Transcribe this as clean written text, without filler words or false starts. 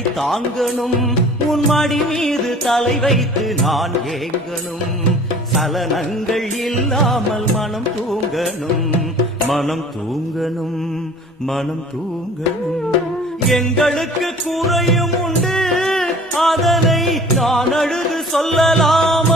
என்னை தாங்கணும், உன் மடி மீது தலை வைத்து நான் ஏங்கணும். சலனங்கள் இல்லாமல் மனம் தூங்கணும், மனம் தூங்கணும், மனம் தூங்கணும். எங்களுக்கு குறையும் உண்டு, அதனை நான் அழுது சொல்லலாம்.